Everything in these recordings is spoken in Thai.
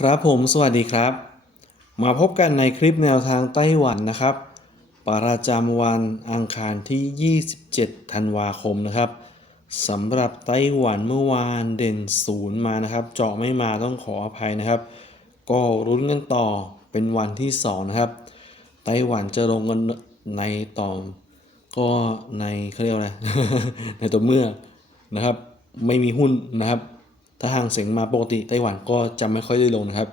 ครับผมสวัสดีครับ มาพบกันในคลิปแนวทางไต้หวันนะครับ ประจำวันอังคารที่ 27 ธันวาคมนะครับสำหรับไต้หวันเมื่อวานเด่นศูนย์มานะครับ เจาะไม่มาต้องขออภัยนะครับ ก็รุ้นกันต่อเป็นวันที่ 2 นะครับ ไต้หวันจะลงกันในต่อก็ในเขาเรียกว่าอะไรในตัวเมื่อนะครับ ไม่มีหุ้นนะครับ ถ้าห่างเสียงมาปกติไต้หวันก็จะไม่ค่อยได้ลงนะครับ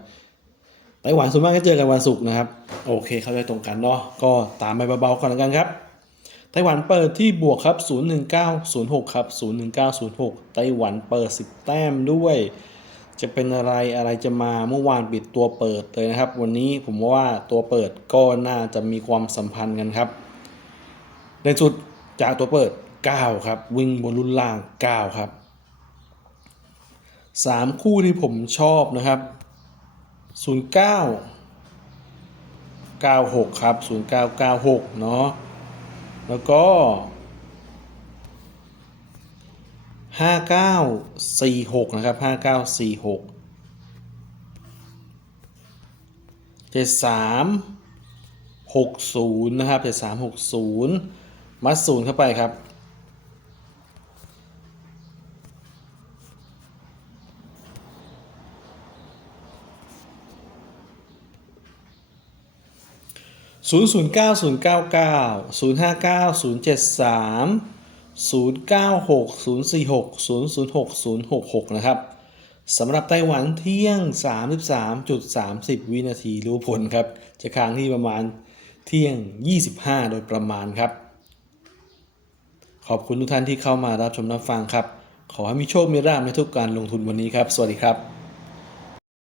ไต้หวันส่วนมากก็เจอกันวันศุกร์นะครับ โอเคเข้าใจตรงกันเนาะก็ตามไปเบาๆก่อนแล้วกันครับ ไต้หวันเปิดที่บวกครับ 01906 ครับ 01906 ไต้หวันเปิด 10 แต้มด้วย จะเป็นอะไรอะไรจะมาเมื่อวานปิดตัวเปิดเลยนะครับ วันนี้ผมว่าตัวเปิดก็น่าจะมีความสัมพันธ์กันครับเด่นสุดจากตัวเปิด 9 ครับ วิ่งบนรุ่นล่าง 9 ครับ สามคู่ที่ผมชอบนะครับศูนย์เก้าเก้าหกครับศูนย์เก้าเก้าหกเนาะแล้วก็ห้าเก้าสี่หกนะครับห้าเก้าสี่หกเจ็ดสามหกศูนย์นะครับเจ็ดสามหกศูนย์มัดศูนย์เข้าไปครับ 009099 059073 096 046 006066นะครับสำหรับไต้หวันเที่ยง 33.30 วินาทีรู้ผลครับ จะค้างที่ประมาณเที่ยง 25 โดยประมาณครับ ขอบคุณทุกท่านที่เข้ามารับชมรับฟังครับ ขอให้มีโชค มีราบในทุกการลงทุนวันนี้ครับ สวัสดีครับ